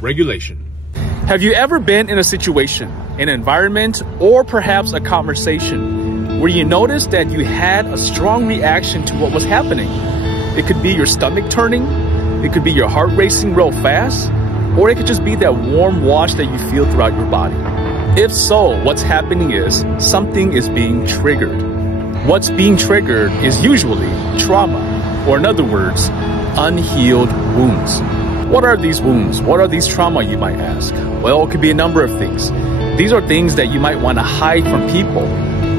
Regulation. Have you ever been in a situation, an environment, or perhaps a conversation where you noticed that you had a strong reaction to what was happening? It could be your stomach turning, it could be your heart racing real fast, or it could just be that warm wash that you feel throughout your body. If so, what's happening is something is being triggered. What's being triggered is usually trauma, or in other words, unhealed wounds. What are these wounds? What are these trauma, you might ask? Well, it could be a number of things. These are things that you might want to hide from people,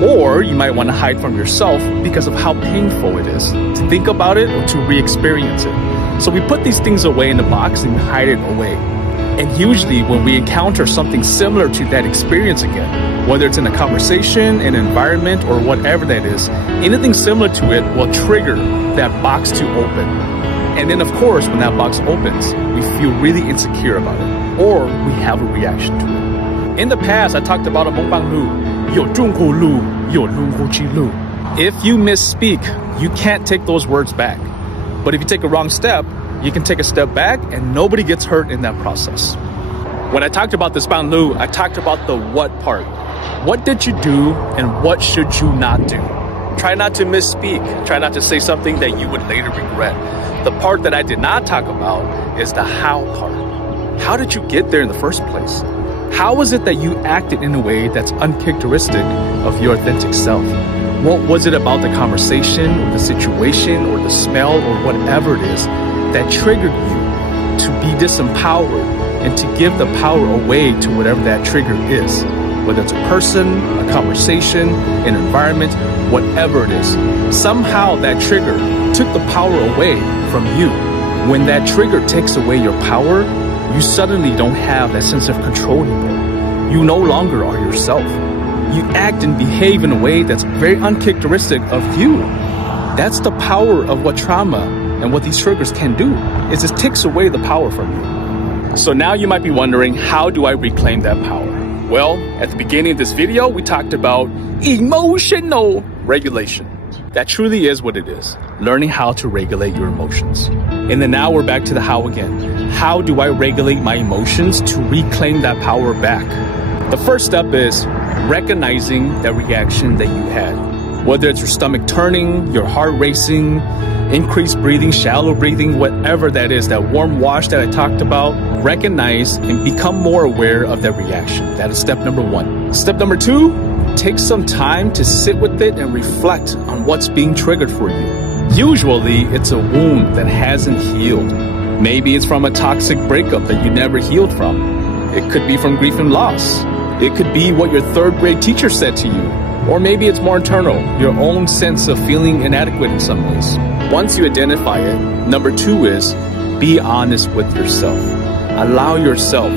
or you might want to hide from yourself because of how painful it is to think about it or to re-experience it. So we put these things away in the box and hide it away. And usually when we encounter something similar to that experience again, whether it's in a conversation, an environment, or whatever that is, anything similar to it will trigger that box to open. And then of course, when that box opens, we feel really insecure about it, or we have a reaction to it. In the past, I talked about a Mongbang Lu, Yo Zhonghu Lu, Yo Lunghu Chi Lu. If you misspeak, you can't take those words back. But if you take a wrong step, you can take a step back and nobody gets hurt in that process. When I talked about this Bang Lu, I talked about the what part. What did you do and what should you not do? Try not to misspeak. Try not to say something that you would later regret. The part that I did not talk about is the how part. How did you get there in the first place? How was it that you acted in a way that's uncharacteristic of your authentic self? What was it about the conversation or the situation or the smell or whatever it is that triggered you to be disempowered and to give the power away to whatever that trigger is? Whether it's a person, a conversation, an environment, whatever it is. Somehow that trigger took the power away from you. When that trigger takes away your power, you suddenly don't have that sense of control anymore. You no longer are yourself. You act and behave in a way that's very uncharacteristic of you. That's the power of what trauma and what these triggers can do, is it takes away the power from you. So now you might be wondering, how do I reclaim that power? Well, at the beginning of this video, we talked about emotional regulation. That truly is what it is, learning how to regulate your emotions. And then now we're back to the how again. How do I regulate my emotions to reclaim that power back? The first step is recognizing that reaction that you had. Whether it's your stomach turning, your heart racing, increased breathing, shallow breathing, whatever that is, that warm wash that I talked about, recognize and become more aware of that reaction. That is step number one. Step number two, take some time to sit with it and reflect on what's being triggered for you. Usually, it's a wound that hasn't healed. Maybe it's from a toxic breakup that you never healed from. It could be from grief and loss. It could be what your third grade teacher said to you. Or maybe it's more internal, your own sense of feeling inadequate in some ways. Once you identify it, number two is be honest with yourself. Allow yourself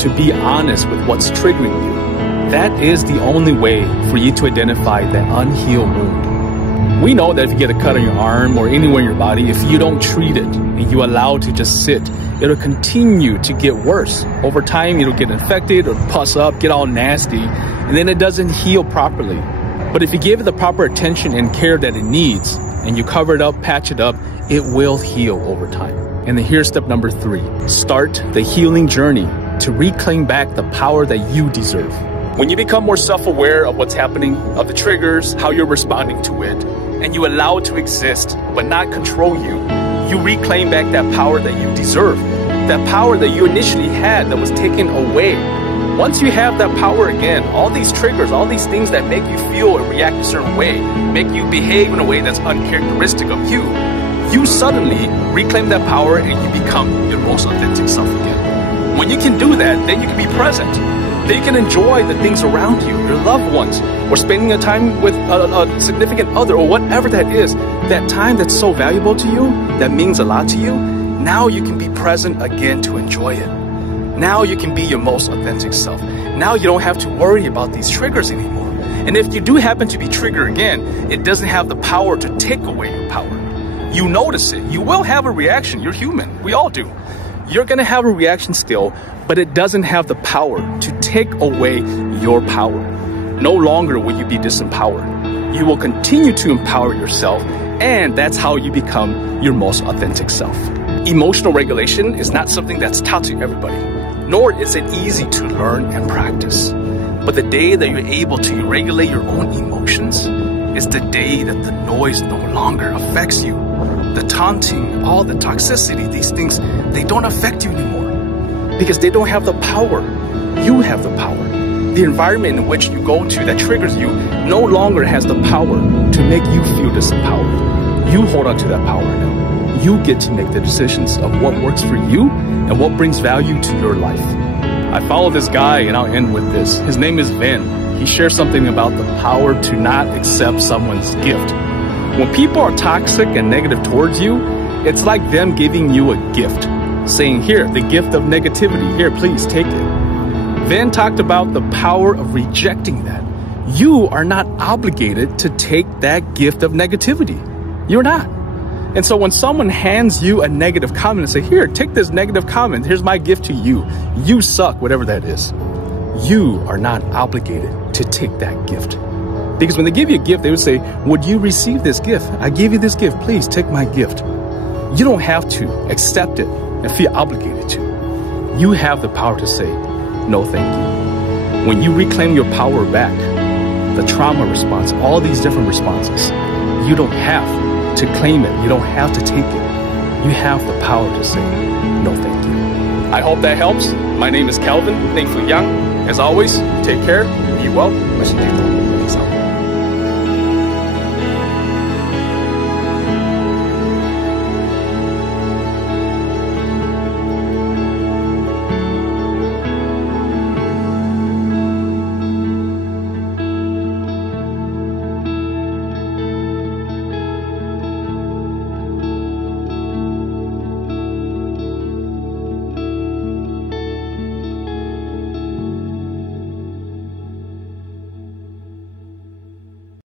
to be honest with what's triggering you. That is the only way for you to identify that unhealed wound. We know that if you get a cut on your arm or anywhere in your body, if you don't treat it and you allow it to just sit, it'll continue to get worse. Over time, it'll get infected or pus up, get all nasty, and then it doesn't heal properly. But if you give it the proper attention and care that it needs, and you cover it up, patch it up, it will heal over time. And then here's step number three. Start the healing journey to reclaim back the power that you deserve. When you become more self-aware of what's happening, of the triggers, how you're responding to it, and you allow it to exist, but not control you, you reclaim back that power that you deserve, that power that you initially had that was taken away. Once you have that power again, all these triggers, all these things that make you feel or react a certain way, make you behave in a way that's uncharacteristic of you, you suddenly reclaim that power and you become your most authentic self again. When you can do that, then you can be present. Then you can enjoy the things around you, your loved ones, or spending a time with a significant other or whatever that is. That time that's so valuable to you, that means a lot to you, now you can be present again to enjoy it. Now you can be your most authentic self. Now you don't have to worry about these triggers anymore. And if you do happen to be triggered again, it doesn't have the power to take away your power. You notice it. You will have a reaction. You're human. We all do. You're going to have a reaction still, but it doesn't have the power to take away your power. No longer will you be disempowered. You will continue to empower yourself, and that's how you become your most authentic self. Emotional regulation is not something that's taught to everybody. nor is it easy to learn and practice. But the day that you're able to regulate your own emotions is the day that the noise no longer affects you. The taunting, all the toxicity, these things, they don't affect you anymore because they don't have the power. You have the power. The environment in which you go to that triggers you no longer has the power to make you feel disempowered. You hold on to that power now. You get to make the decisions of what works for you and what brings value to your life. I follow this guy, and I'll end with this. His name is Vin. He shares something about the power to not accept someone's gift. When people are toxic and negative towards you, it's like them giving you a gift, saying, here, the gift of negativity, here, please take it. Vin talked about the power of rejecting that. You are not obligated to take that gift of negativity. You're not. And so when someone hands you a negative comment and say, here, take this negative comment, here's my gift to you. You suck, whatever that is. You are not obligated to take that gift. Because when they give you a gift, they would say, would you receive this gift? I give you this gift, please take my gift. You don't have to accept it and feel obligated to. You have the power to say, no, thank you. When you reclaim your power back, the trauma response, all these different responses, you don't have to claim it. You don't have to take it. You have the power to say, no, thank you. I hope that helps. My name is Calvin. Thankfully Young. As always, take care, be well, much